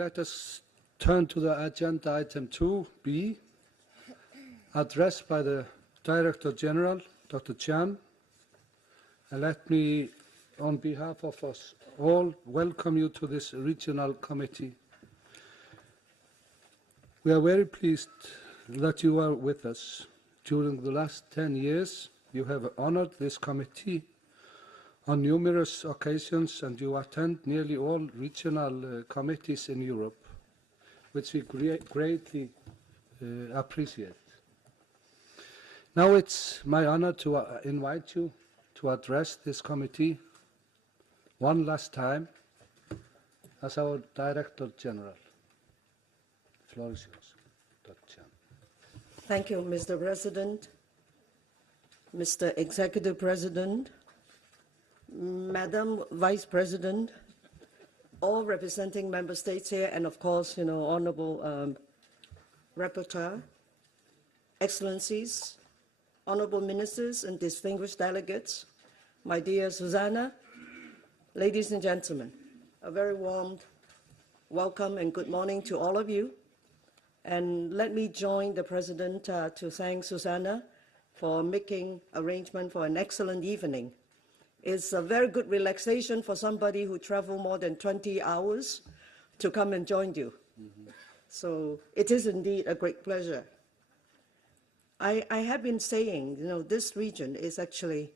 let us turn to the agenda item 2B, address by the Director General, Dr. Chan. And let me, on behalf of us all, welcome you to this regional committee. We are very pleased that you are with us. During the last 10 years, you have honored this committee on numerous occasions, and you attend nearly all regional committees in Europe, which we greatly appreciate. Now it's my honor to invite you to address this committee one last time as our Director General. The floor is yours, Dr. Chan. Thank you, Mr. President, Mr. Executive President, Madam Vice President, all representing member states here, and of course, Honorable Rapporteur, Excellencies, Honorable Ministers and distinguished delegates, my dear Susanna, ladies and gentlemen, a very warm welcome and good morning to all of you. And let me join the President to thank Susanna for making arrangement for an excellent evening. It's a very good relaxation for somebody who traveled more than 20 hours to come and join you. So it is indeed a great pleasure. I have been saying, this region is actually,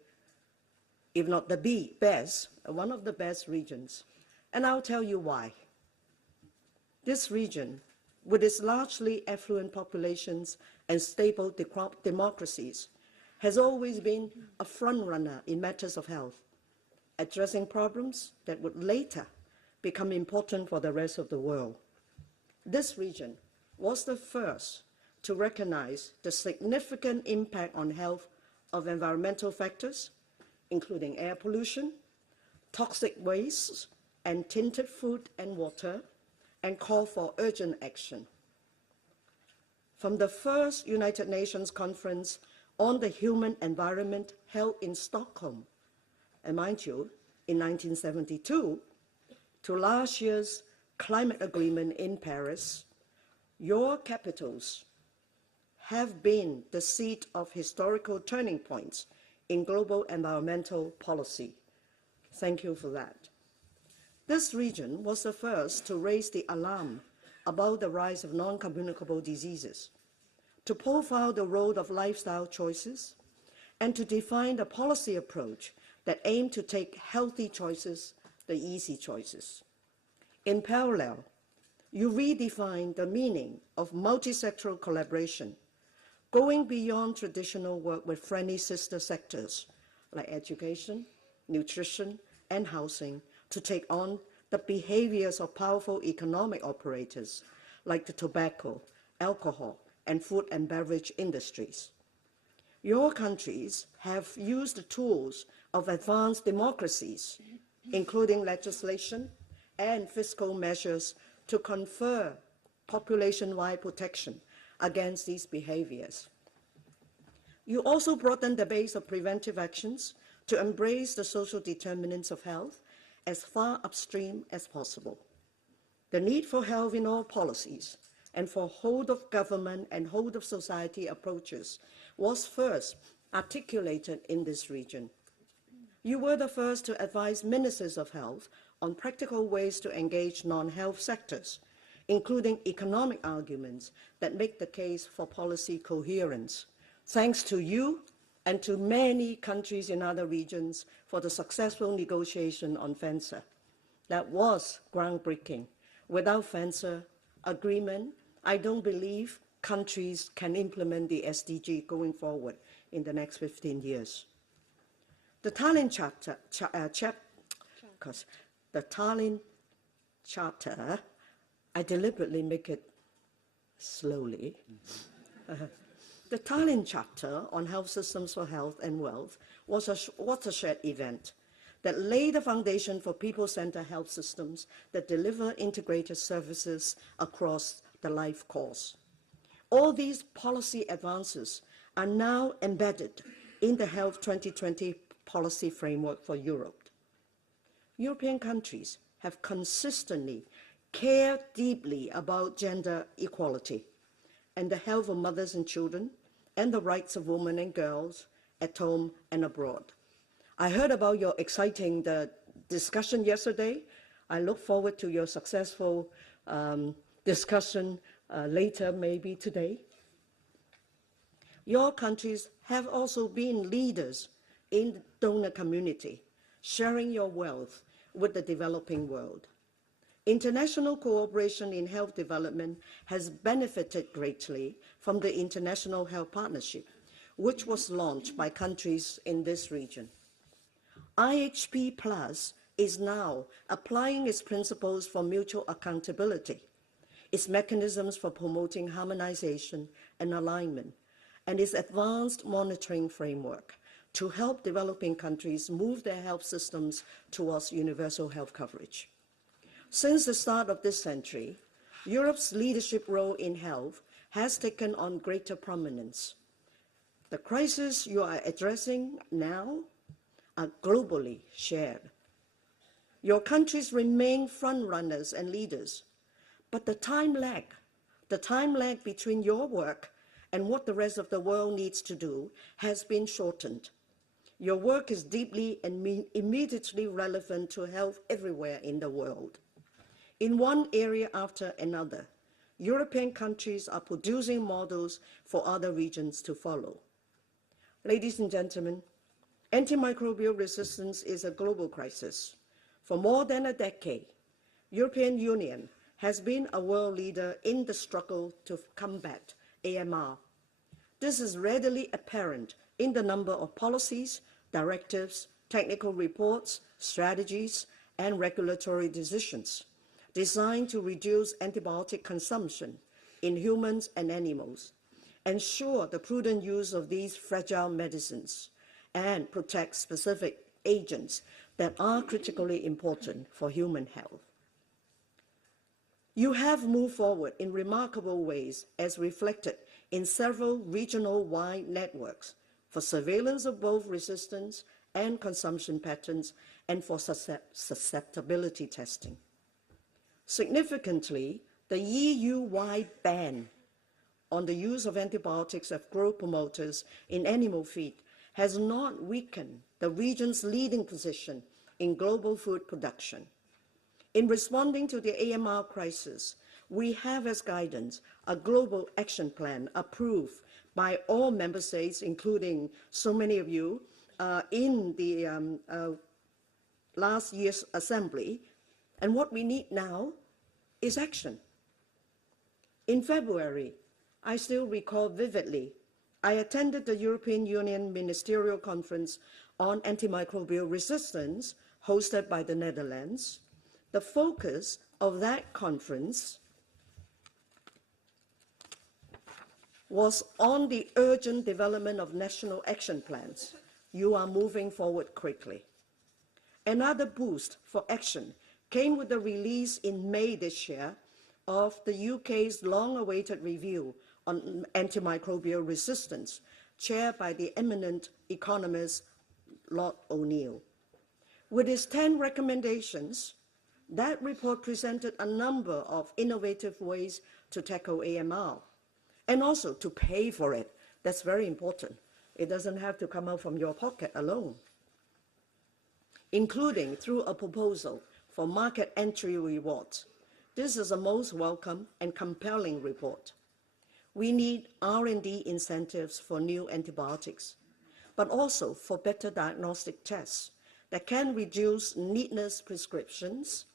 if not the best, one of the best regions. And I'll tell you why. This region, with its largely affluent populations and stable democracies, has always been a frontrunner in matters of health, addressing problems that would later become important for the rest of the world. This region was the first to recognize the significant impact on health of environmental factors, including air pollution, toxic wastes, and tainted food and water, and call for urgent action. From the first United Nations Conference on the Human Environment held in Stockholm, and mind you, in 1972, to last year's climate agreement in Paris, your capitals have been the seat of historical turning points in global environmental policy. Thank you for that. This region was the first to raise the alarm about the rise of non-communicable diseases, to profile the role of lifestyle choices, and to define the policy approach that aimed to take healthy choices the easy choices. In parallel, you redefined the meaning of multi-sectoral collaboration, going beyond traditional work with friendly sister sectors like education, nutrition, and housing to take on the behaviors of powerful economic operators like the tobacco, alcohol, and food and beverage industries. Your countries have used the tools of advanced democracies, including legislation and fiscal measures, to confer population-wide protection against these behaviors. You also broadened the base of preventive actions to embrace the social determinants of health as far upstream as possible. The need for health in all policies and for whole of government and whole of society approaches was first articulated in this region. You were the first to advise ministers of health on practical ways to engage non-health sectors, including economic arguments that make the case for policy coherence. Thanks to you and to many countries in other regions for the successful negotiation on FENSA. That was groundbreaking. Without FENSA agreement, I don't believe countries can implement the SDG going forward in the next 15 years. The Tallinn Charter, I deliberately make it slowly. The Tallinn Charter on Health Systems for Health and Wealth was a watershed event that laid the foundation for people-centered health systems that deliver integrated services across the life course. All these policy advances are now embedded in the Health 2020 policy framework for Europe. European countries have consistently care deeply about gender equality and the health of mothers and children and the rights of women and girls at home and abroad. I heard about your exciting discussion yesterday. I look forward to your successful discussion later, maybe today. Your countries have also been leaders in the donor community, sharing your wealth with the developing world. International cooperation in health development has benefited greatly from the International Health Partnership, which was launched by countries in this region. IHP Plus is now applying its principles for mutual accountability, its mechanisms for promoting harmonization and alignment, and its advanced monitoring framework to help developing countries move their health systems towards universal health coverage. Since the start of this century, Europe's leadership role in health has taken on greater prominence. The crises you are addressing now are globally shared. Your countries remain front-runners and leaders, but the time lag between your work and what the rest of the world needs to do has been shortened. Your work is deeply and immediately relevant to health everywhere in the world. In one area after another, European countries are producing models for other regions to follow. Ladies and gentlemen, antimicrobial resistance is a global crisis. For more than a decade, European Union has been a world leader in the struggle to combat AMR. This is readily apparent in the number of policies, directives, technical reports, strategies, and regulatory decisions designed to reduce antibiotic consumption in humans and animals, ensure the prudent use of these fragile medicines, and protect specific agents that are critically important for human health. You have moved forward in remarkable ways as reflected in several regional-wide networks for surveillance of both resistance and consumption patterns and for susceptibility testing. Significantly, the EU-wide ban on the use of antibiotics as growth promoters in animal feed has not weakened the region's leading position in global food production. In responding to the AMR crisis, we have as guidance a global action plan approved by all member states, including so many of you, in the last year's assembly. And what we need now is action. In February, I still recall vividly, I attended the European Union Ministerial Conference on Antimicrobial Resistance hosted by the Netherlands. The focus of that conference was on the urgent development of national action plans. You are moving forward quickly. Another boost for action came with the release in May this year of the UK's long-awaited review on antimicrobial resistance, chaired by the eminent economist Lord O'Neill. With its 10 recommendations, that report presented a number of innovative ways to tackle AMR and also to pay for it. That's very important. It doesn't have to come out from your pocket alone, including through a proposal for market entry rewards. This is a most welcome and compelling report. We need R&D incentives for new antibiotics, but also for better diagnostic tests that can reduce needless prescriptions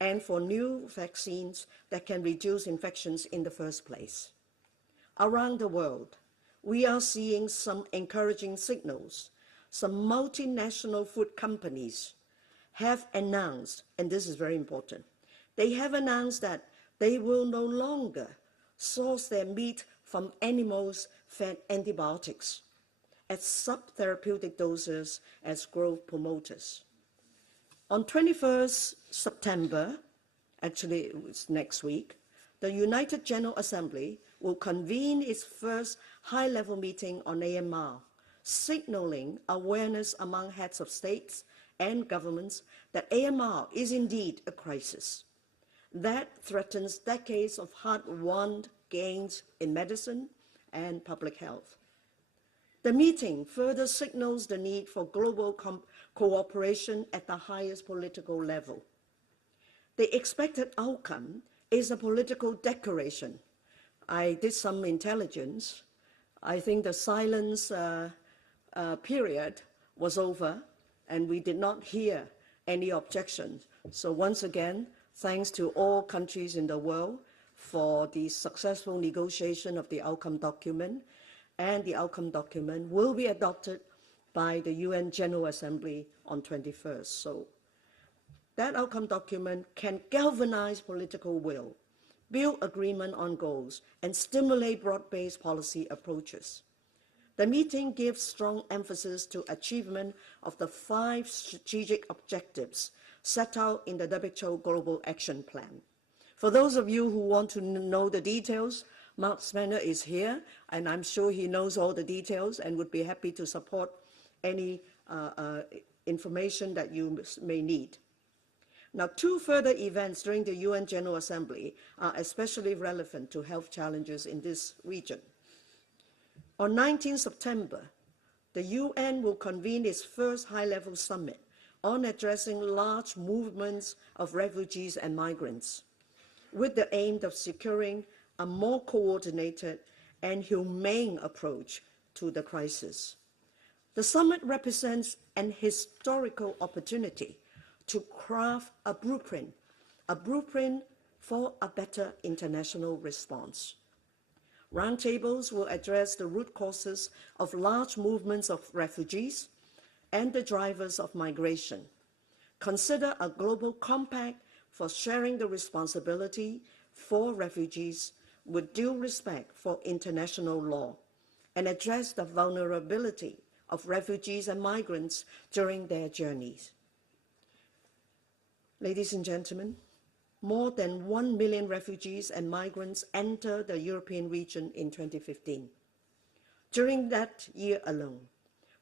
and for new vaccines that can reduce infections in the first place. Around the world, we are seeing some encouraging signals. Some multinational food companies have announced, and this is very important, they have announced that they will no longer source their meat from animals fed antibiotics at subtherapeutic doses as growth promoters. On 21st September, actually it was next week, the United General Assembly will convene its first high-level meeting on AMR, signaling awareness among heads of states and governments that AMR is indeed a crisis. that threatens decades of hard-won gains in medicine and public health. The meeting further signals the need for global cooperation at the highest political level. The expected outcome is a political declaration. I did some intelligence. I think the silence period was over, and we did not hear any objections. So once again, thanks to all countries in the world for the successful negotiation of the outcome document, and the outcome document will be adopted by the UN General Assembly on 21st. So that outcome document can galvanize political will, build agreement on goals, and stimulate broad-based policy approaches. The meeting gives strong emphasis to achievement of the 5 strategic objectives set out in the WHO Global Action Plan. For those of you who want to know the details, Mark Spanner is here, and I'm sure he knows all the details and would be happy to support any information that you may need. Now, 2 further events during the UN General Assembly are especially relevant to health challenges in this region. On 19 September, the UN will convene its first high-level summit on addressing large movements of refugees and migrants, with the aim of securing a more coordinated and humane approach to the crisis. The summit represents an historical opportunity to craft a blueprint for a better international response. Roundtables will address the root causes of large movements of refugees and the drivers of migration. Consider a global compact for sharing the responsibility for refugees with due respect for international law, and address the vulnerability of refugees and migrants during their journeys. Ladies and gentlemen, more than 1 million refugees and migrants entered the European region in 2015. During that year alone,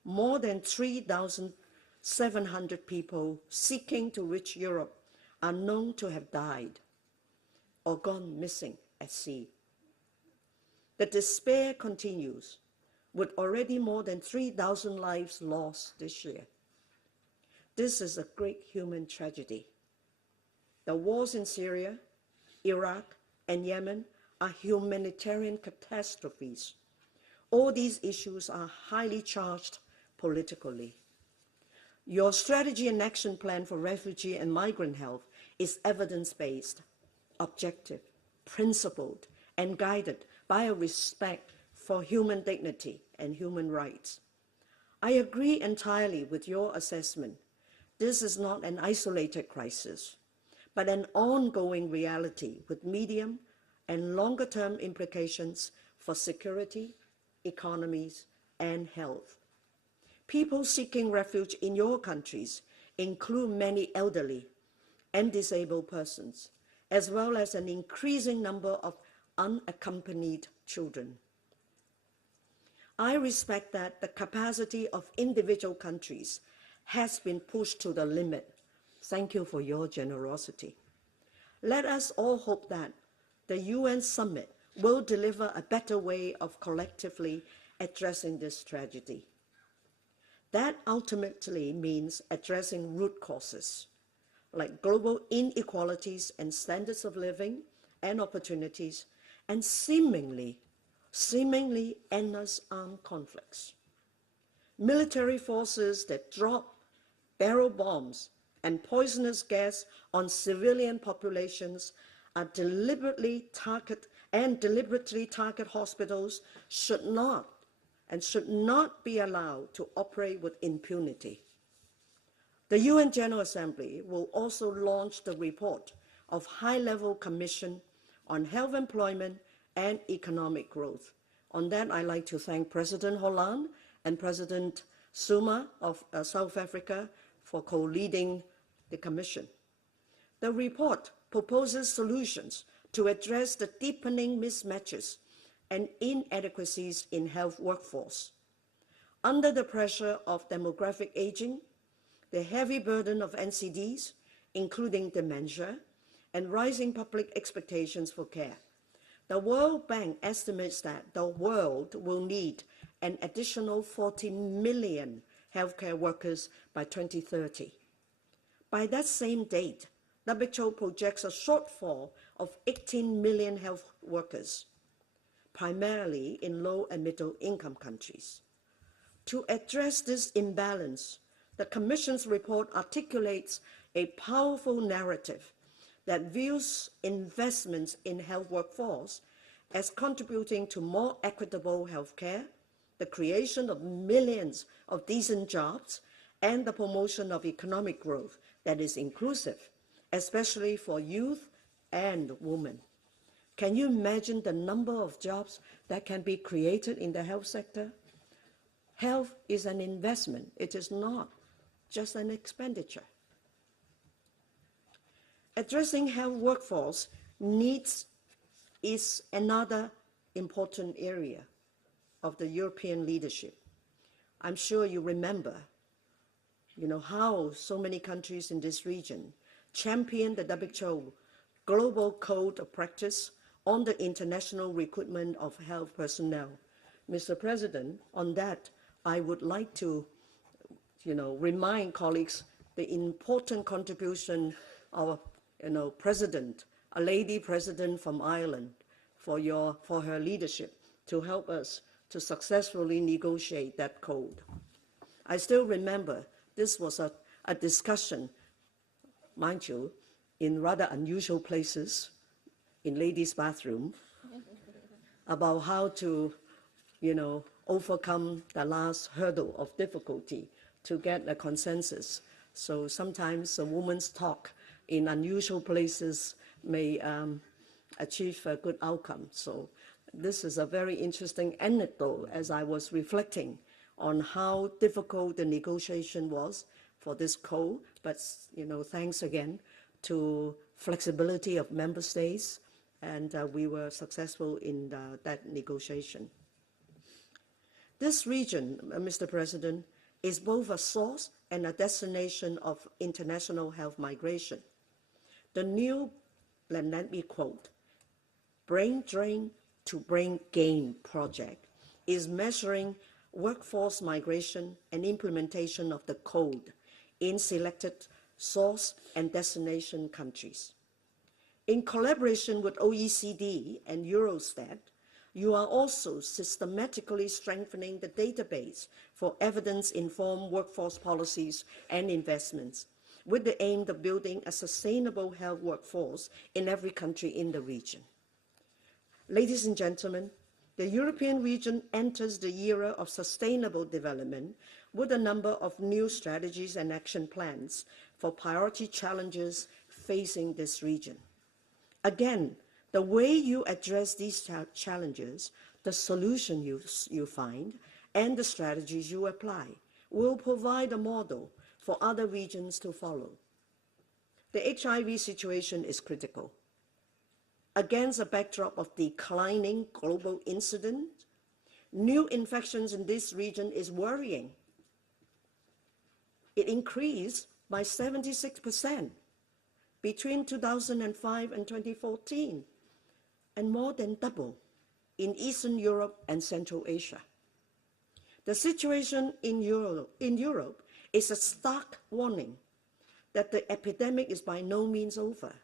more than 3,700 people seeking to reach Europe are known to have died or gone missing at sea. The despair continues, with already more than 3,000 lives lost this year. This is a great human tragedy. The wars in Syria, Iraq, and Yemen are humanitarian catastrophes. All these issues are highly charged politically. Your strategy and action plan for refugee and migrant health is evidence-based, objective, principled, and guided by a respect for human dignity and human rights. I agree entirely with your assessment. This is not an isolated crisis, but an ongoing reality with medium and longer-term implications for security, economies, and health. People seeking refuge in your countries include many elderly and disabled persons, as well as an increasing number of unaccompanied children. I respect that the capacity of individual countries has been pushed to the limit. Thank you for your generosity. Let us all hope that the UN summit will deliver a better way of collectively addressing this tragedy. That ultimately means addressing root causes, like global inequalities and standards of living and opportunities, and seemingly endless armed conflicts. Military forces that drop barrel bombs and poisonous gas on civilian populations are deliberately target hospitals should not be allowed to operate with impunity. The UN General Assembly will also launch the report of High-Level Commission on Health, Employment, and Economic Growth. On that, I'd like to thank President Hollande and President Zuma of South Africa for co-leading the Commission. The report proposes solutions to address the deepening mismatches and inadequacies in health workforce. Under the pressure of demographic aging, the heavy burden of NCDs, including dementia, and rising public expectations for care. The World Bank estimates that the world will need an additional 40 million healthcare workers by 2030. By that same date, WHO projects a shortfall of 18 million health workers, primarily in low and middle income countries. To address this imbalance, the Commission's report articulates a powerful narrative that views investments in health workforce as contributing to more equitable health care, the creation of millions of decent jobs, and the promotion of economic growth that is inclusive, especially for youth and women. Can you imagine the number of jobs that can be created in the health sector? Health is an investment. It is not just an expenditure. Addressing health workforce needs is another important area of the European leadership. I'm sure you remember, how so many countries in this region championed the WHO Global Code of Practice on the international recruitment of health personnel. Mr. President, on that, I would like to, remind colleagues the important contribution of, President, a lady president from Ireland, for her leadership to help us to successfully negotiate that code. I still remember this was a discussion, mind you, in rather unusual places, in ladies' bathroom, about how to, overcome the last hurdle of difficulty to get a consensus. So sometimes a woman's talk in unusual places may achieve a good outcome. So this is a very interesting anecdote as I was reflecting on how difficult the negotiation was for this code. But thanks again to flexibility of member states, and we were successful in that negotiation. This region, Mr. President, is both a source and a destination of international health migration. The new, let me quote, brain drain to brain gain project is measuring workforce migration and implementation of the code in selected source and destination countries. In collaboration with OECD and Eurostat, you are also systematically strengthening the database for evidence-informed workforce policies and investments, with the aim of building a sustainable health workforce in every country in the region. Ladies and gentlemen, the European region enters the era of sustainable development with a number of new strategies and action plans for priority challenges facing this region. Again, the way you address these challenges, the solution you find, and the strategies you apply will provide a model for other regions to follow. The HIV situation is critical. Against a backdrop of declining global incidence, new infections in this region is worrying. It increased by 76% between 2005 and 2014, and more than double in Eastern Europe and Central Asia. The situation in Europe is a stark warning that the epidemic is by no means over.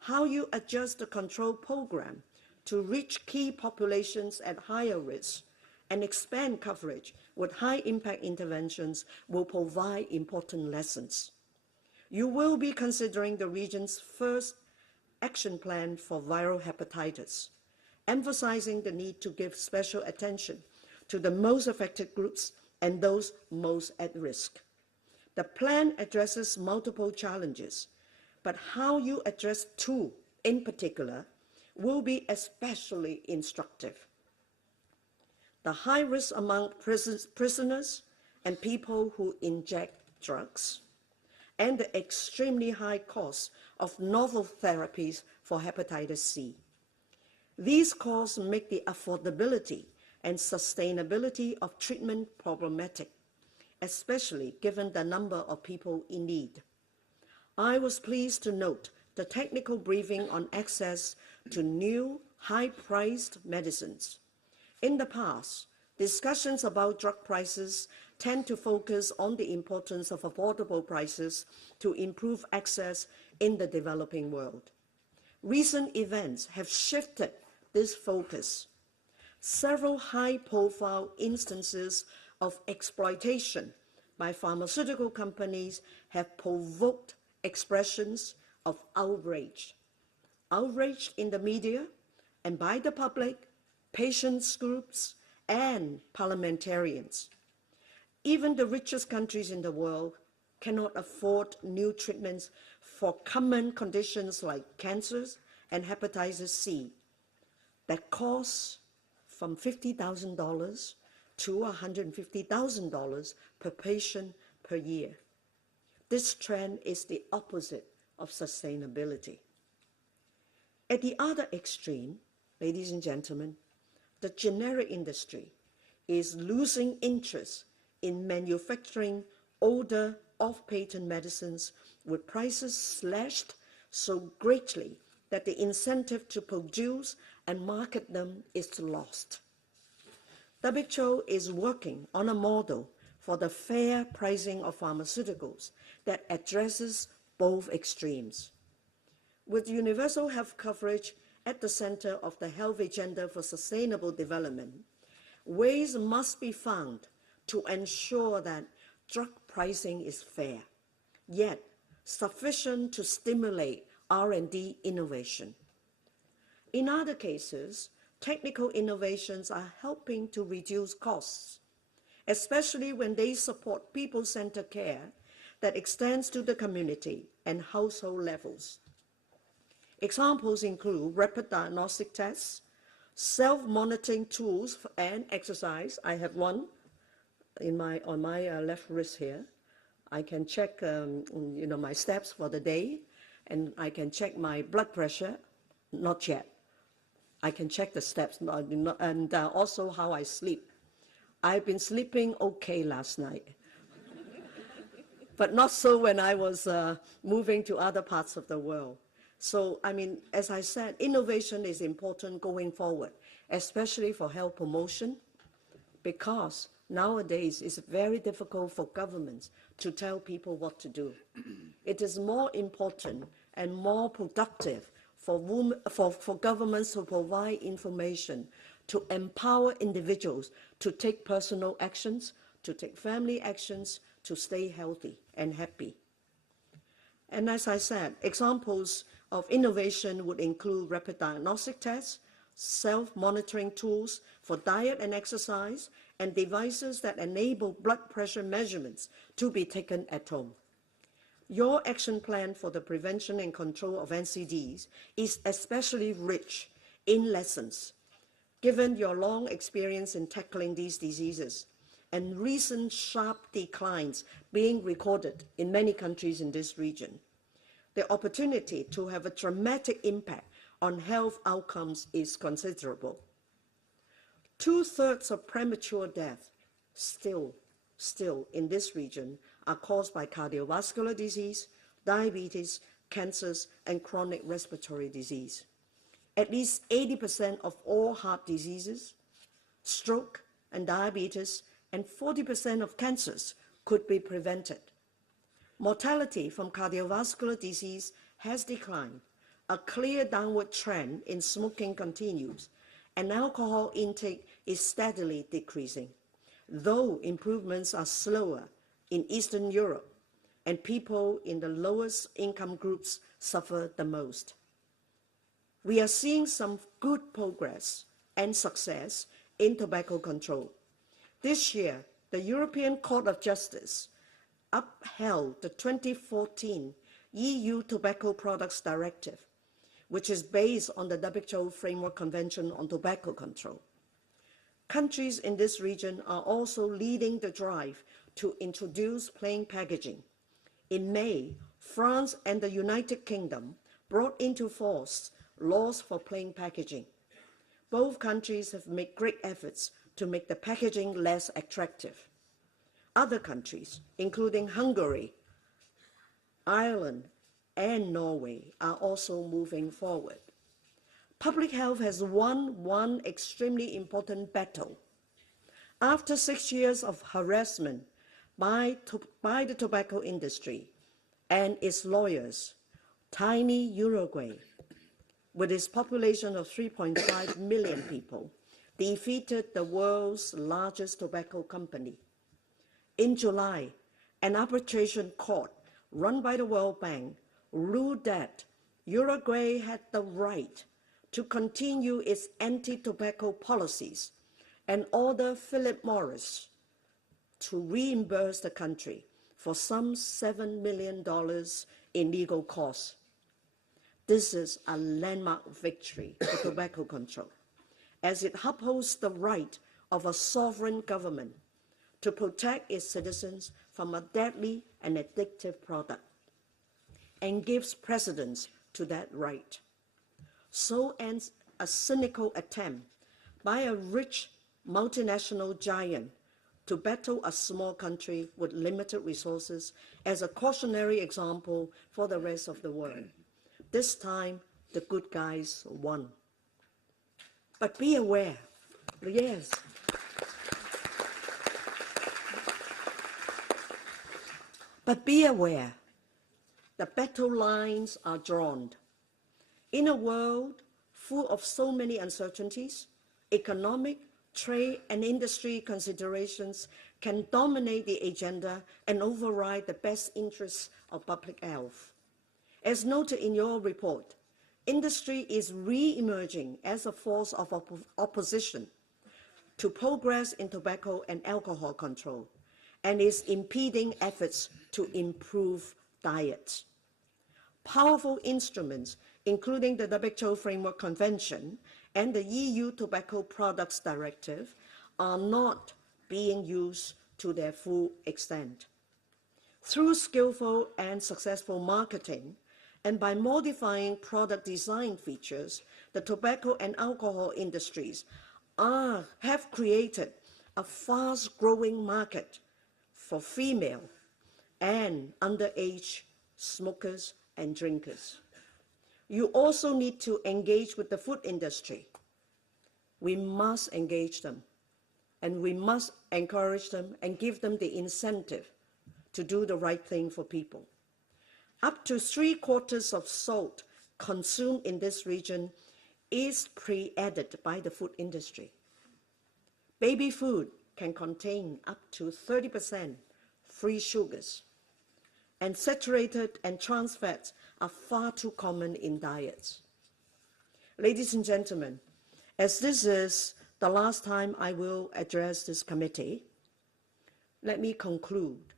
How you adjust the control program to reach key populations at higher risk and expand coverage with high-impact interventions will provide important lessons. You will be considering the region's first action plan for viral hepatitis, emphasizing the need to give special attention to the most affected groups and those most at risk. The plan addresses multiple challenges, but how you address two in particular will be especially instructive. The high risk among prisoners and people who inject drugs, and the extremely high cost of novel therapies for hepatitis C. These costs make the affordability and sustainability of treatment problematic, especially given the number of people in need. I was pleased to note the technical briefing on access to new high-priced medicines. In the past, discussions about drug prices tend to focus on the importance of affordable prices to improve access in the developing world. Recent events have shifted this focus. Several high-profile instances of exploitation by pharmaceutical companies have provoked expressions of outrage. Outrage in the media and by the public, patients groups, and parliamentarians. Even the richest countries in the world cannot afford new treatments for common conditions like cancers and hepatitis C that cost from $50,000 to $150,000 per patient per year. This trend is the opposite of sustainability. At the other extreme, ladies and gentlemen, the generic industry is losing interest in manufacturing older off-patent medicines with prices slashed so greatly that the incentive to produce and market them is lost. WHO is working on a model for the fair pricing of pharmaceuticals that addresses both extremes. With universal health coverage at the center of the health agenda for sustainable development, ways must be found to ensure that drug pricing is fair, yet sufficient to stimulate R&D innovation. In other cases, technical innovations are helping to reduce costs, especially when they support people-centered care that extends to the community and household levels. Examples include rapid diagnostic tests, self-monitoring tools and exercise. I have one on my left wrist here. I can check my steps for the day, and I can check my blood pressure. Not yet. I can check the steps, and also how I sleep. I've been sleeping okay last night, but not so when I was moving to other parts of the world. So, as I said, innovation is important going forward, especially for health promotion, because nowadays it's very difficult for governments to tell people what to do. It is more important and more productive for governments to provide information, to empower individuals to take personal actions, to take family actions, to stay healthy and happy. And as I said, examples of innovation would include rapid diagnostic tests, self-monitoring tools for diet and exercise, and devices that enable blood pressure measurements to be taken at home. Your action plan for the prevention and control of NCDs is especially rich in lessons, given your long experience in tackling these diseases and recent sharp declines being recorded in many countries in this region. The opportunity to have a dramatic impact on health outcomes is considerable. 2/3 of premature death still in this region are caused by cardiovascular disease, diabetes, cancers, and chronic respiratory disease. At least 80% of all heart diseases, stroke, and diabetes, and 40% of cancers could be prevented. Mortality from cardiovascular disease has declined. A clear downward trend in smoking continues, and alcohol intake is steadily decreasing, though improvements are slower in Eastern Europe, and people in the lowest income groups suffer the most. We are seeing some good progress and success in tobacco control. This year, the European Court of Justice upheld the 2014 EU Tobacco Products Directive, which is based on the WHO Framework Convention on Tobacco Control. Countries in this region are also leading the drive to introduce plain packaging. In May, France and the United Kingdom brought into force laws for plain packaging. Both countries have made great efforts to make the packaging less attractive. Other countries, including Hungary, Ireland, and Norway are also moving forward. Public health has won one extremely important battle. After 6 years of harassment by the tobacco industry and its lawyers, tiny Uruguay, with its population of 3.5 million people, defeated the world's largest tobacco company. In July, an arbitration court run by the World Bank ruled that Uruguay had the right to continue its anti-tobacco policies and order Philip Morris to reimburse the country for some $7 million in legal costs. This is a landmark victory for tobacco control, as it upholds the right of a sovereign government to protect its citizens from a deadly and addictive product, and gives precedence to that right. So ends a cynical attempt by a rich multinational giant to battle a small country with limited resources as a cautionary example for the rest of the world. This time, the good guys won. But be aware, yes. But be aware, the battle lines are drawn. In a world full of so many uncertainties, economic, trade, and industry considerations can dominate the agenda and override the best interests of public health. As noted in your report, industry is re-emerging as a force of opposition to progress in tobacco and alcohol control, and is impeding efforts to improve diet. Powerful instruments, including the WHO Framework Convention and the EU Tobacco Products Directive, are not being used to their full extent. Through skillful and successful marketing, and by modifying product design features, the tobacco and alcohol industries have created a fast-growing market for female and underage smokers and drinkers. You also need to engage with the food industry. We must engage them, and we must encourage them and give them the incentive to do the right thing for people. Up to 3/4 of salt consumed in this region is pre-added by the food industry. Baby food can contain up to 30% free sugars, and saturated and trans fats are far too common in diets. Ladies and gentlemen, as this is the last time I will address this committee, let me conclude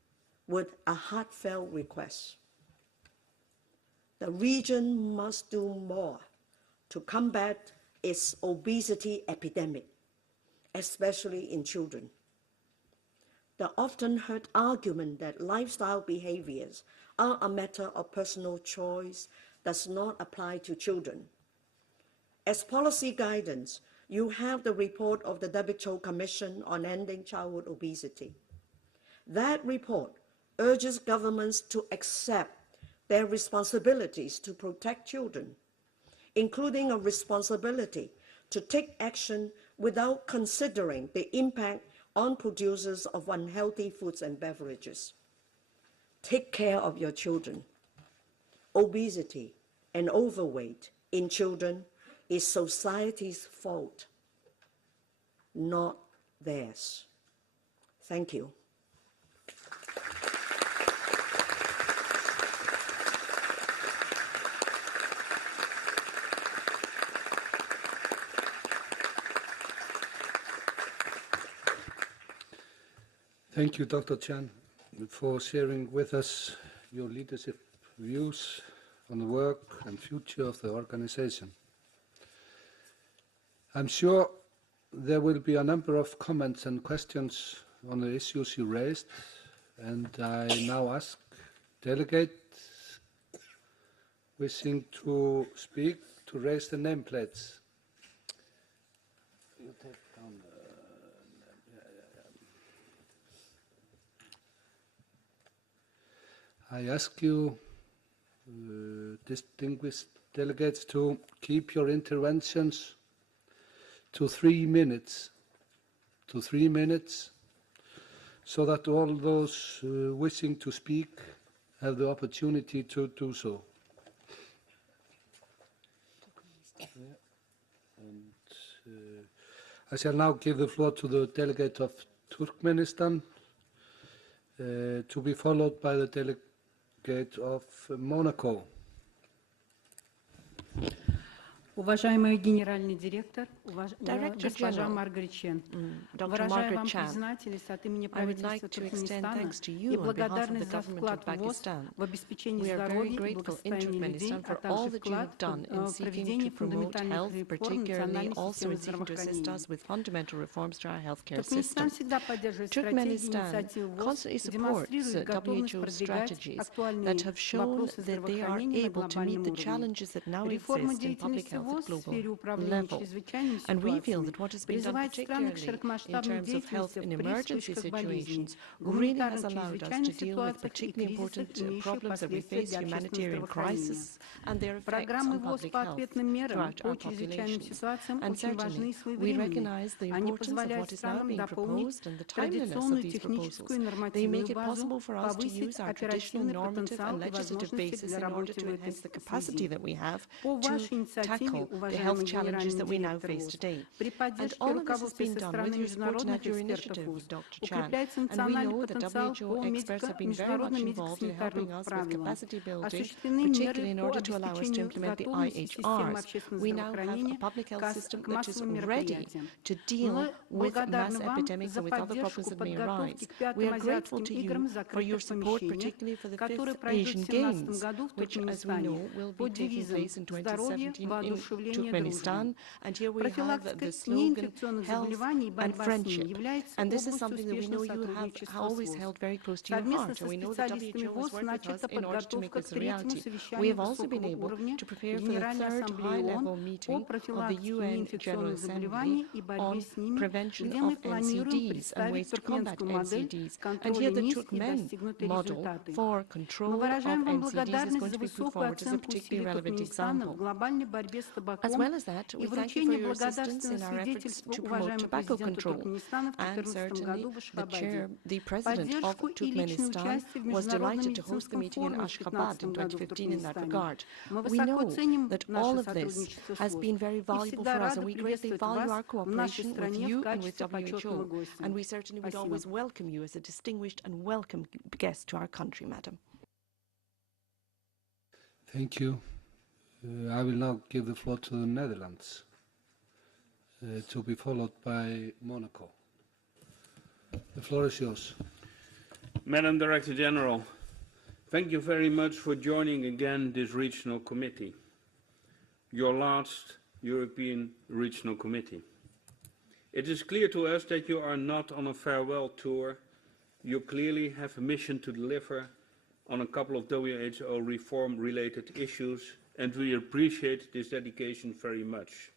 with a heartfelt request. The region must do more to combat its obesity epidemic, especially in children. The often heard argument that lifestyle behaviors are a matter of personal choice does not apply to children. As policy guidance, you have the report of the WHO Commission on Ending Childhood Obesity. That report urges governments to accept their responsibilities to protect children, including a responsibility to take action without considering the impact on producers of unhealthy foods and beverages. Take care of your children. Obesity and overweight in children is society's fault, not theirs. Thank you. Thank you, Dr. Chan, for sharing with us your leadership views on the work and future of the organization. I'm sure there will be a number of comments and questions on the issues you raised, and I now ask delegates wishing to speak to raise the nameplates. You take down the I ask you distinguished delegates to keep your interventions to 3 minutes. To 3 minutes, so that all those wishing to speak have the opportunity to do so. I shall now give the floor to the delegate of Turkmenistan, to be followed by the delegate of Monaco. Уважаемый генеральный директор, Director госпожа General, Маргарет Чен, Dr. выражаю Margaret вам Chan, признательность от имени I would like правительства to extend Туркменистана thanks to и you on behalf of the благодарность за government вклад of в ВОЗ Pakistan. в обеспечении We are very здоровья и grateful in благосостояния людей, Turkmenistan а for также all that you вклад have done in в seeking проведение to promote фундаментальных health, реформ particularly национальной also системы in seeking to assist здравоохранения. us with fundamental reforms to our healthcare Туркменистан system. всегда поддерживает стратегии и Turkmenistan инициативы ВОЗ constantly и supports демонстрирует готовность WHO продвигать strategies that актуальные have shown вопросы that they are здравоохранения на able to meet глобальном the уровне. challenges that now Реформа exist in public деятельности health ВОЗ at в global сфере управления level. чрезвычайными And we feel ситуациями that what has been done, призывает страны к particularly in широкомасштабной terms of health деятельности in при emergency вспышках болезней, situations, really has гуманитарных allowed us to чрезвычайных deal with ситуациях и particularly кризисах, important имеющих problems that we последствия face, для общественного humanitarian здравоохранения. crisis, and their effects Программы on ВОЗ public по health ответным мерам throughout по our чрезвычайным populations. ситуациям And очень важны и certainly, we своевременны. recognize the Они importance of позволяют what is now странам being дополнить proposed and the timeliness of традиционную these техническую и proposals. They make нормативную it базу, possible for us to повысить use our traditional оперативный normative потенциал and и legislative возможности basis для in order работы to в этой enhance the capacity связи. that we have По to вашей инициативе, tackle the уважаемый health challenges генеральный that we now директор face ВОЗ, today. при And поддержке all of this has руководства been со done стороны with your support and международных at your экспертов initiative, ВОЗ. Dr. Chan. Укрепляется And we национальный know that потенциал WHO по experts have been very much международным involved in helping медико-санитарным us with правилам. capacity building, Осуществлены particularly меры in по order to allow us to обеспечению implement the готовности системы IHRs. общественного We now have a здравоохранения public health system к that is массовым ready мероприятиям. to deal Мы with mass благодарны вам epidemics за and with other problems поддержку that may подготовки arise. к We пятым are grateful азиатским to играм you в for your закрытых support, помещениях, particularly for the которые 5th пройдут в Asian 2017 Games, году в which, as we Туркменистане know, will be под taking девизом place in «Здоровье, 2017 in воодушевление, дружба». Turkmenistan. And here we have Профилактика the slogan, неинфекционных health заболеваний и and борьба с ними friendship. является And this is областью something that we know успешного you have сотрудничества с always ВОЗ. held very close to your Совместно heart. со And we know that специалистами WHO has ВОЗ worked with us начата in order to make подготовка к this a третьему reality. We совещанию have also been высокого able уровня to prepare for the Генеральной third Ассамблеи ООН high-level по meeting of the профилактике UN General неинфекционных Assembly заболеваний и борьбе on с ними, prevention где мы of планируем NCDs and представить ways to combat туркменскую модель NCDs. And контроля here the низкие Turkmen достигнутые model результаты. for Мы control of выражаем вам NCDs is благодарность going за to be put высокую forward as a оценку усилий particularly relevant Туркменистана в example. глобальной борьбе с As табаком well as that, и we thank you for вручение your assistance благодарственного in our efforts свидетельства to promote уважаемому tobacco президенту control. Туркменистана в And 2014 certainly, году в the Ашхабаде. president of Поддержку и личное Turkmenistan участие в was Международном delighted to host the медицинском meeting in форуме в Ashgabat 2015 in году в 2015 in that Туркменистане. regard. Мы We высоко know ценим that наше all of this сотрудничество с has ВОЗ been very и valuable всегда for us, рады and we greatly приветствовать value our вас в нашей cooperation with стране в you and with качестве почетного WHO. гостя. And we certainly would Спасибо. always welcome you as a distinguished and welcome guest to our country, madam. Thank you. I will now give the floor to the Netherlands, to be followed by Monaco. The floor is yours. Madam Director General, thank you very much for joining again this regional committee, your last European Regional Committee. It is clear to us that you are not on a farewell tour. You clearly have a mission to deliver on a couple of WHO reform-related issues, and we appreciate this dedication very much.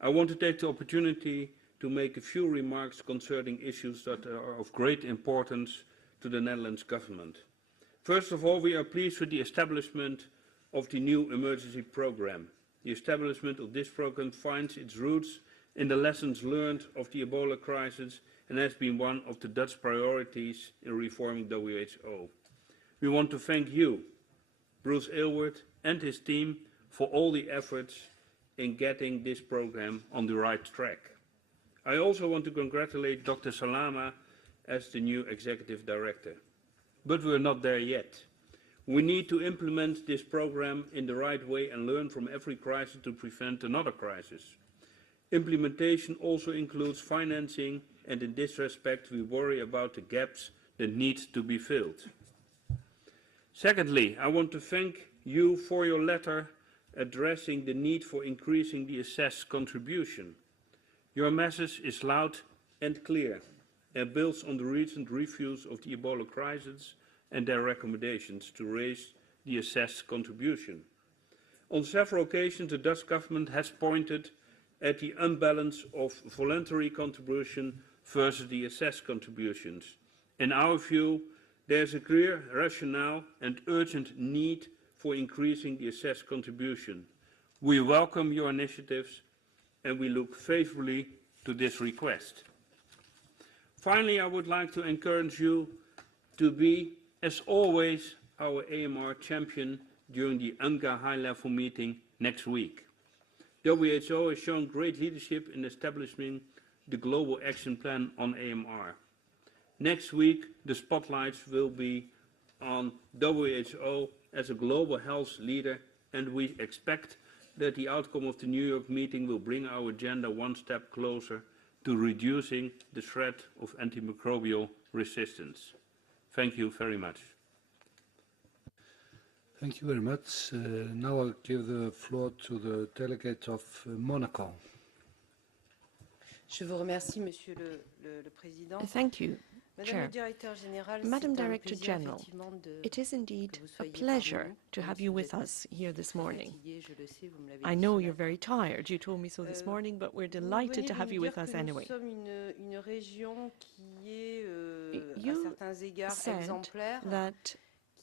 I want to take the opportunity to make a few remarks concerning issues that are of great importance to the Netherlands government. First of all, we are pleased with the establishment of the new emergency program. The establishment of this program finds its roots in the lessons learned of the Ebola crisis and has been one of the Dutch priorities in reforming WHO. We want to thank you, Bruce Aylward, and his team for all the efforts in getting this program on the right track. I also want to congratulate Dr. Salama as the new executive director. But we're not there yet. We need to implement this program in the right way and learn from every crisis to prevent another crisis. Implementation also includes financing, and in this respect we worry about the gaps that need to be filled. Secondly, I want to thank you for your letter addressing the need for increasing the assessed contribution. Your message is loud and clear and builds on the recent reviews of the Ebola crisis and their recommendations to raise the assessed contribution. On several occasions, the Dutch government has pointed at the imbalance of voluntary contribution versus the assessed contributions. In our view, there is a clear rationale and urgent need for increasing the assessed contribution. We welcome your initiatives and we look favorably to this request. Finally, I would like to encourage you to be, as always, our AMR champion during the UNGA high-level meeting next week. WHO has shown great leadership in establishing the Global Action Plan on AMR. Next week, the spotlights will be on WHO as a global health leader, and we expect that the outcome of the New York meeting will bring our agenda one step closer to reducing the threat of antimicrobial resistance. Thank you very much. Thank you very much. Now I'll give the floor to the delegate of Monaco. Je vous remercie, Monsieur le Président. Thank you, Madame Chair. le Directeur Général, Madam c'est un Director plaisir, General, effectivement, it is indeed que vous a soyez pleasure parmi nous. to have you with us here this morning. Fatigué, je le sais, vous me l'avez I dit know ce you're matin. very tired. You told me so this morning, but we're Vous delighted venez to de have nous you dire with us que anyway. Nous sommes une région qui est, à You certains égards, said exemplaire. that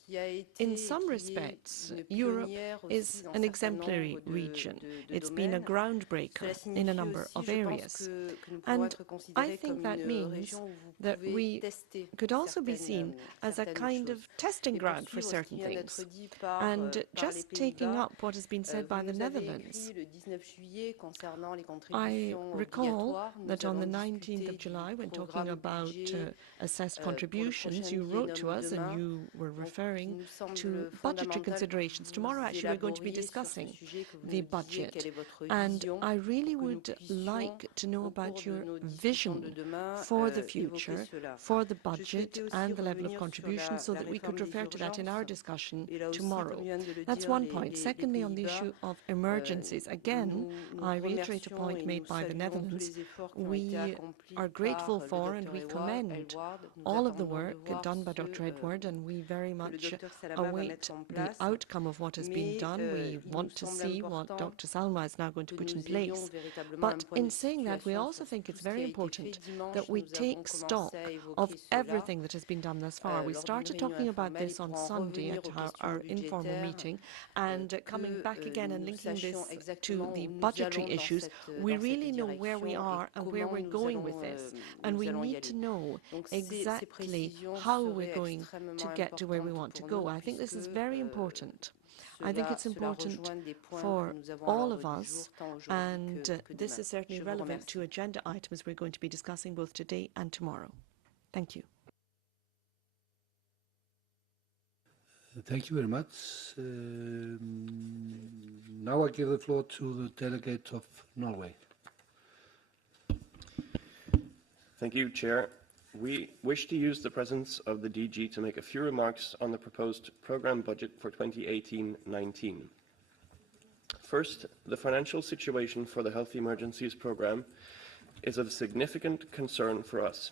Qui a été, in some qui est respects, une Europe pionnière aussi is dans an un certain exemplary nombre de region. It's domaines. been a groundbreaker Cela in signifie a number aussi, of je pense, areas. que nous pouvons And être I considérés think comme that une means région où vous that pouvez we tester could also be seen as a kind of testing Et pour ground for suivre ce certain qui vient d'être things. dit par And les just taking Pays-Bas, up what has been said by vous the nous avez Netherlands, écrit le 19 juillet concernant les I contributions recall obligatoires. Nous that on the allons 19th discuter of July, du when talking programme about budget assessed pour le contributions, prochain you wrote to biennum us demain. and you were Donc, referring il nous semble to budgetary fondamental que considerations. Tomorrow, vous actually, we're going to be élaboriez sur ce discussing sujet, que vous the nous disiez quelle budget. est votre And vision I really pour que nous would puissions, like to know au cours about de your nos discussions de vision demain, for the évoquer future, cela. for the Je budget souhaitais aussi and the level of revenir sur contributions so la that we could réforme des refer to that in our urgences. discussion Et là aussi, tomorrow. comme viennent de le That's dire one point. Secondly, on the Pays-Bas, issue of emergencies, again, nous I reiterate a remercions point et made nous by the saluons tous Netherlands. les efforts qui ont été We accomplis are par grateful le for and Dr. we Elward. commend Nous all of the attendons de work voir done by ce Dr. Edward, and we very que le much Dr. Salama va await mettre en the place. outcome of what has been Mais, done. We il want nous to semble see what important Dr. Salma is now going to que put in nous ayons place. véritablement un But point in de saying that, we situation also sur think tout it's ce qui a very été important fait. Dimanche, that we nous avons take stock commencé à évoquer of cela. everything that has been done thus far. We Lors d'une started réunion talking about informelle, this et on pour en Sunday revenir at aux questions our informal budgétaires, meeting, and coming back again and nous linking this sachions to exactement the où nous budgetary allons issues, we dans really cette know where we direction are et and where comment we're nous going allons, with this. And nous we allons y need aller. to know Donc, ces exactly précisions how we're seraient going to extrêmement get to where we importantes want to pour go. nous, I think this is puisque, very important. I think it's cela important rejoint des points for que nous avons à all l'ordre of du us, jour, tant aujourd'hui and que this demain. is certainly Je vous relevant remercie. to agenda items we're going to be discussing both today and tomorrow. Thank you. Thank you very much. Now I give the floor to the delegate of Norway. Thank you, Chair. We wish to use the presence of the DG to make a few remarks on the proposed programme budget for 2018-19. First, the financial situation for the Health Emergencies Programme is of significant concern for us.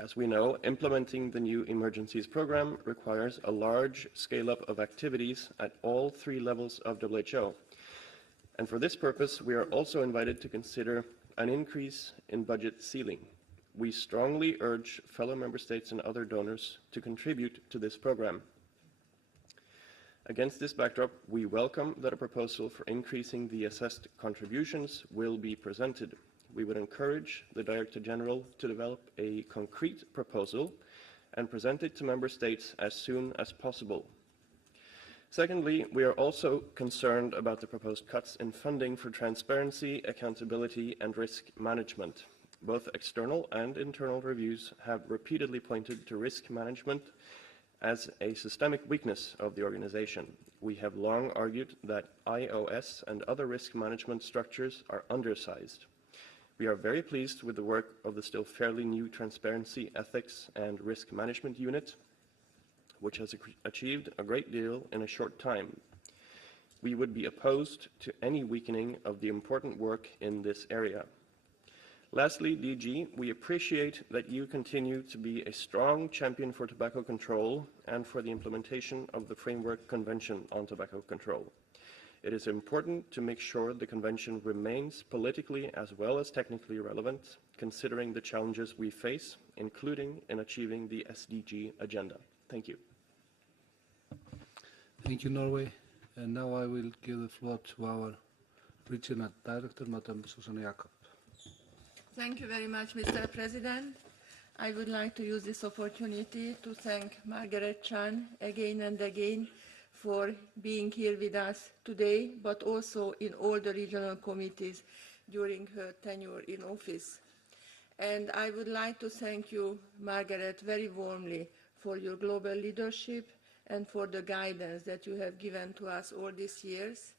As we know, implementing the new Emergencies Programme requires a large scale-up of activities at all 3 levels of WHO. And for this purpose, we are also invited to consider an increase in budget ceiling. We strongly urge fellow member states and other donors to contribute to this programme. Against this backdrop, we welcome that a proposal for increasing the assessed contributions will be presented. We would encourage the Director General to develop a concrete proposal and present it to member states as soon as possible. Secondly, we are also concerned about the proposed cuts in funding for transparency, accountability and risk management. Both external and internal reviews have repeatedly pointed to risk management as a systemic weakness of the organization. We have long argued that IOS and other risk management structures are undersized. We are very pleased with the work of the still fairly new Transparency, Ethics and Risk Management Unit, which has achieved a great deal in a short time. We would be opposed to any weakening of the important work in this area. Lastly, DG, we appreciate that you continue to be a strong champion for tobacco control and for the implementation of the Framework Convention on Tobacco Control. It is important to make sure the Convention remains politically as well as technically relevant, considering the challenges we face, including in achieving the SDG agenda. Thank you. Thank you, Norway. And now I will give the floor to our Regional Director, Madam Susanna Jakob. Thank you very much, Mr. President. I would like to use this opportunity to thank Margaret Chan again and again for being here with us today, but also in all the regional committees during her tenure in office. And I would like to thank you, Margaret, very warmly for your global leadership and for the guidance that you have given to us all these years,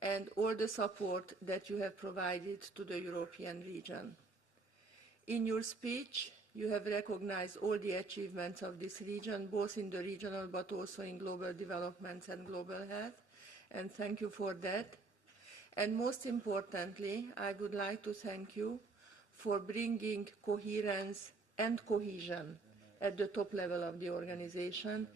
and all the support that you have provided to the European region. In your speech, you have recognized all the achievements of this region, both in the regional but also in global developments and global health, and thank you for that. And most importantly, I would like to thank you for bringing coherence and cohesion at the top level of the organization,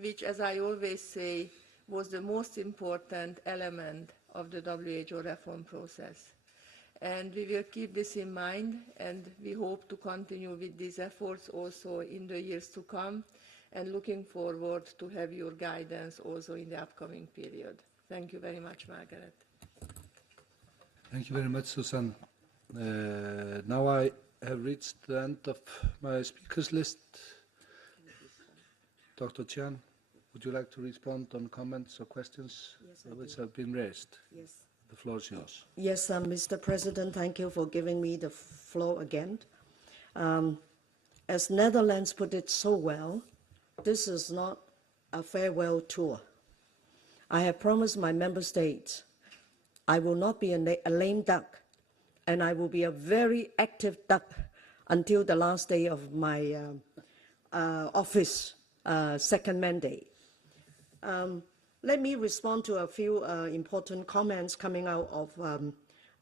which, as I always say, was the most important element of the WHO reform process. And we will keep this in mind, and we hope to continue with these efforts also in the years to come, and looking forward to have your guidance also in the upcoming period. Thank you very much, Margaret. Thank you very much, Susan. Now I have reached the end of my speakers list. Dr. Chan, would you like to respond on comments or questions which have been raised? Yes. The floor is yours. Yes, Mr. President, thank you for giving me the floor again. As Netherlands put it so well, this is not a farewell tour. I have promised my member states I will not be a lame duck, and I will be a very active duck until the last day of my office second mandate. Let me respond to a few important comments coming out of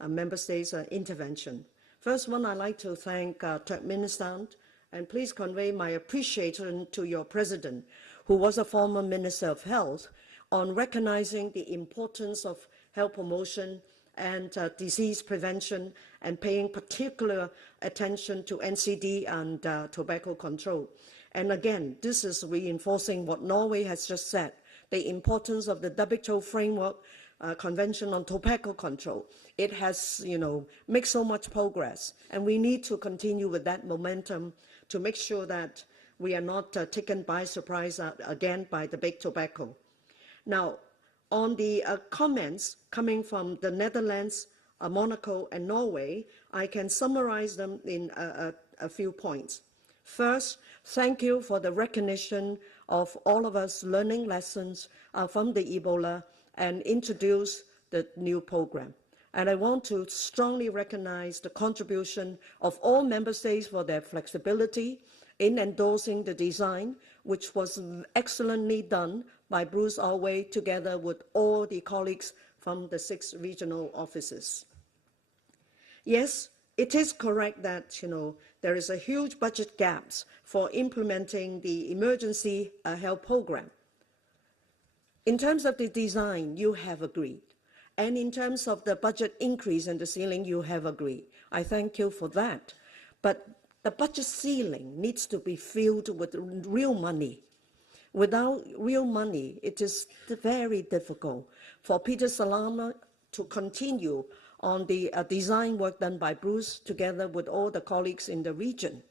member states' intervention. First one, I'd like to thank Turkmenistan, and please convey my appreciation to your president, who was a former Minister of Health, on recognizing the importance of health promotion and disease prevention, and paying particular attention to NCD and tobacco control. And again, this is reinforcing what Norway has just said, the importance of the WHO framework convention on tobacco control. It has, made so much progress, and we need to continue with that momentum to make sure that we are not taken by surprise again by the big tobacco. Now, on the comments coming from the Netherlands, Monaco, and Norway, I can summarize them in a few points. First, thank you for the recognition of all of us learning lessons from the Ebola and introduce the new program. And I want to strongly recognize the contribution of all member states for their flexibility in endorsing the design, which was excellently done by Bruce Alway together with all the colleagues from the 6 regional offices. Yes, it is correct that, there is a huge budget gaps for implementing the emergency health program. In terms of the design, you have agreed. And in terms of the budget increase and the ceiling, you have agreed. I thank you for that. But the budget ceiling needs to be filled with real money. Without real money, it is very difficult for Peter Salama to continue on the design work done by Bruce together with all the colleagues in the region.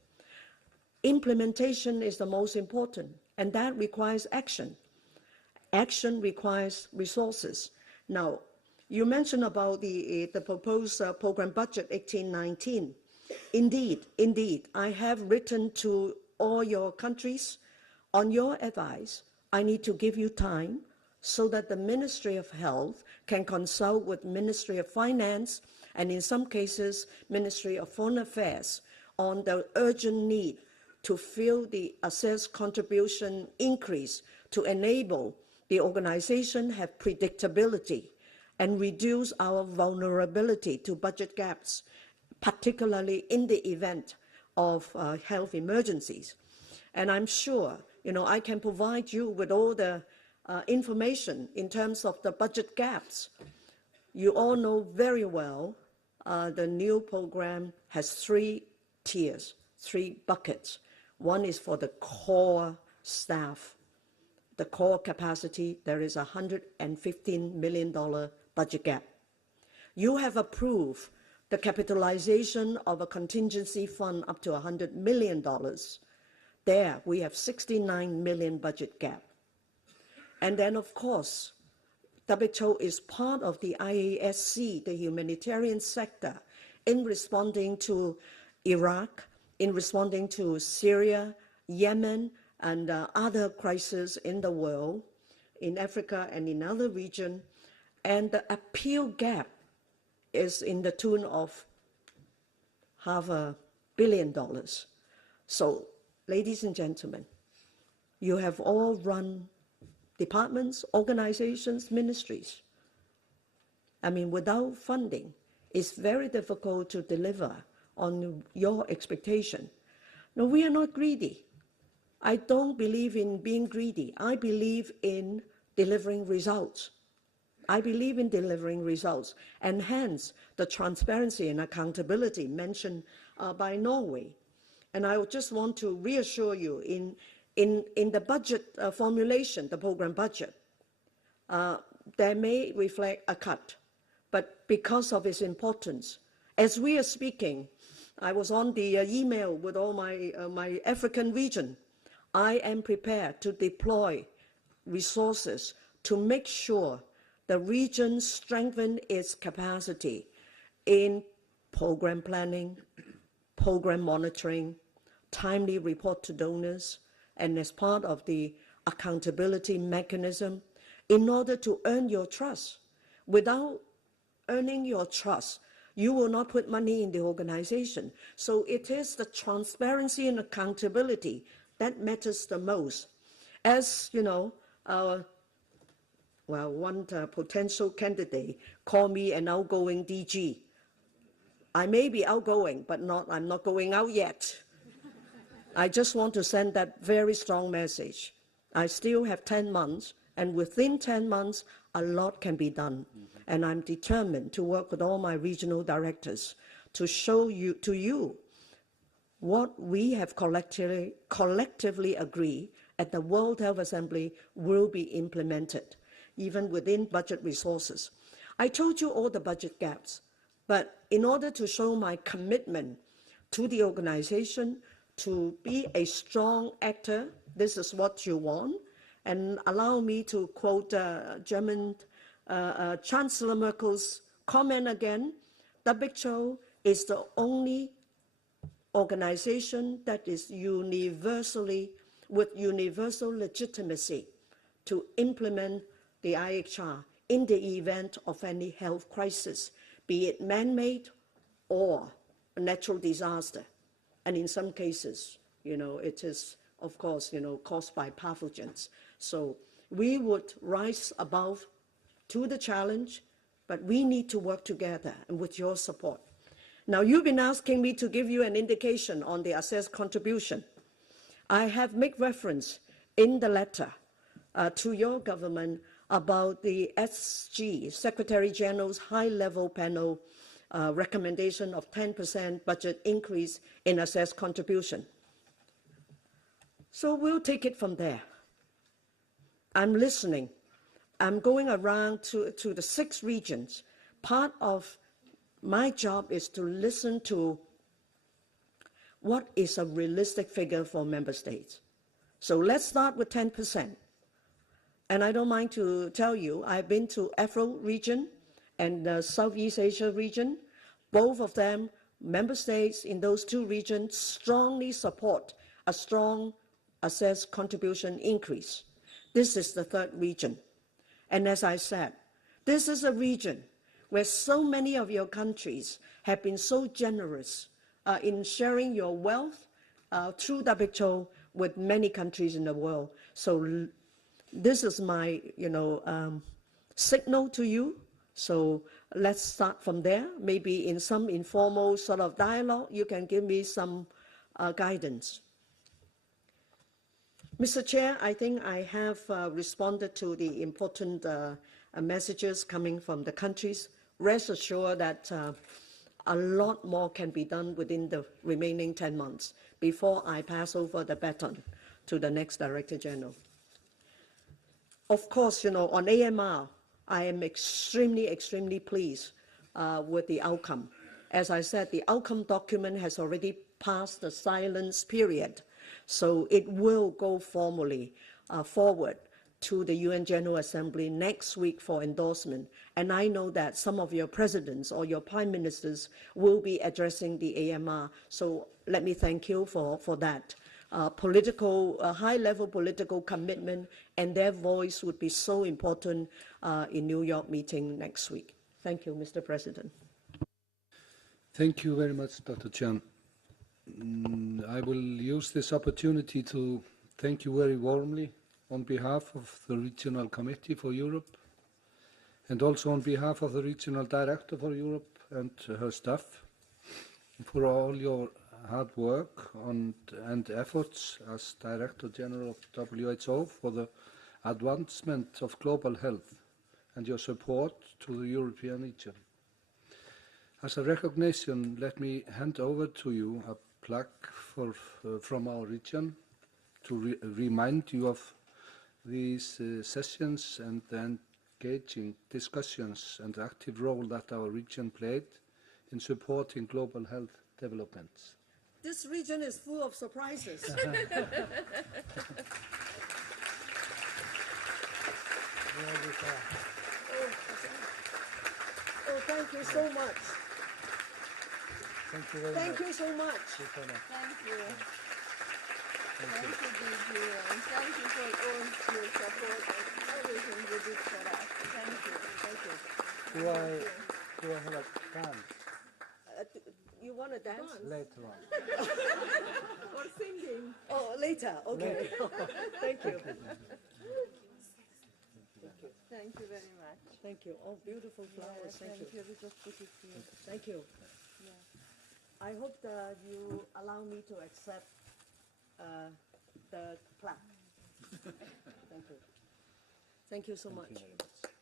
Implementation is the most important, and that requires action. Action requires resources. Now, you mentioned about the proposed program budget 18-19. Indeed, I have written to all your countries. On your advice, I need to give you time so that the Ministry of Health can consult with Ministry of Finance and in some cases, Ministry of Foreign Affairs on the urgent need to fill the assessed contribution increase to enable the organization have predictability and reduce our vulnerability to budget gaps, particularly in the event of health emergencies. And I'm sure, I can provide you with all the information in terms of the budget gaps. You all know very well the new program has 3 tiers, 3 buckets. One is for the core staff, the core capacity, there is a $115 million budget gap. You have approved the capitalization of a contingency fund up to $100 million. There, we have $69 million budget gap. And then, of course, WHO is part of the IASC, the humanitarian sector, in responding to Iraq, in responding to Syria, Yemen, and other crises in the world, in Africa and in other regions. And the appeal gap is in the tune of $500 million. So, ladies and gentlemen, you have all run departments, organizations, ministries. I mean, without funding, it's very difficult to deliver on your expectation. No, we are not greedy. I don't believe in being greedy. I believe in delivering results. I believe in delivering results, and hence the transparency and accountability mentioned by Norway. And I just want to reassure you, in the budget formulation, the program budget, there may reflect a cut, but because of its importance, as we are speaking, I was on the email with all my African region. I am prepared to deploy resources to make sure the region strengthen its capacity in program planning, program monitoring, timely report to donors, and as part of the accountability mechanism in order to earn your trust. Without earning your trust, you will not put money in the organization. So it is the transparency and accountability that matters the most. As you know, one potential candidate called me an outgoing DG. I may be outgoing, but I'm not going out yet. I just want to send that very strong message. I still have 10 months, and within 10 months, a lot can be done. And I'm determined to work with all my regional directors to show to you what we have collectively agreed at the World Health Assembly will be implemented, even within budget resources. I told you all the budget gaps, but in order to show my commitment to the organization, to be a strong actor, this is what you want, and allow me to quote German Chancellor Merkel's comment again, WHO is the only organization that is with universal legitimacy to implement the IHR in the event of any health crisis, be it man-made or a natural disaster. And in some cases, it is, of course, caused by pathogens. So we would rise above to the challenge, but we need to work together and with your support. Now, you've been asking me to give you an indication on the assessed contribution. I have made reference in the letter to your government about the SG, Secretary General's high-level panel recommendation of 10% budget increase in assessed contribution. So we'll take it from there. I'm listening. I'm going around to the 6 regions. Part of my job is to listen to what is a realistic figure for member states. So let's start with 10%. And I don't mind to tell you, I've been to Afro region and the Southeast Asia region. Both of them, member states in those 2 regions, strongly support a strong assessed contribution increase. This is the 3rd region. And as I said, this is a region where so many of your countries have been so generous in sharing your wealth through WHO with many countries in the world. So this is my, signal to you. So let's start from there. Maybe in some informal sort of dialogue, you can give me some guidance. Mr. Chair, I think I have responded to the important messages coming from the countries. Rest assured that a lot more can be done within the remaining 10 months before I pass over the baton to the next Director General. Of course, you know, on AMR, I am extremely pleased with the outcome. As I said, the outcome document has already passed the silence period, so it will go formally forward to the UN General Assembly next week for endorsement. And I know that some of your presidents or your prime ministers will be addressing the AMR. So let me thank you for that. High-level political commitment, and their voice would be so important in New York meeting next week. Thank you, Mr. President. Thank you very much, Dr. Chan. I will use this opportunity to thank you very warmly on behalf of the Regional Committee for Europe, and also on behalf of the Regional Director for Europe and her staff, for all your hard work and efforts as Director General of WHO for the advancement of global health and your support to the European region. As a recognition, let me hand over to you a plaque from our region to remind you of these sessions and the engaging discussions and active role that our region played in supporting global health developments. This region is full of surprises. Oh, thank you so much. thank you very Thank much. you so much. Thank you. Thank you, DG, and thank you for all your support and everything you did for us. Thank you. Thank you. Do I have a dance You want to dance? later on? For singing. Oh, later. Okay. Thank you. Thank you very much. Thank you. Oh, beautiful flowers. Thank you. We just put it here. Thank you. I hope that you allow me to accept the plaque. Thank you. Thank you so much. Thank you very much.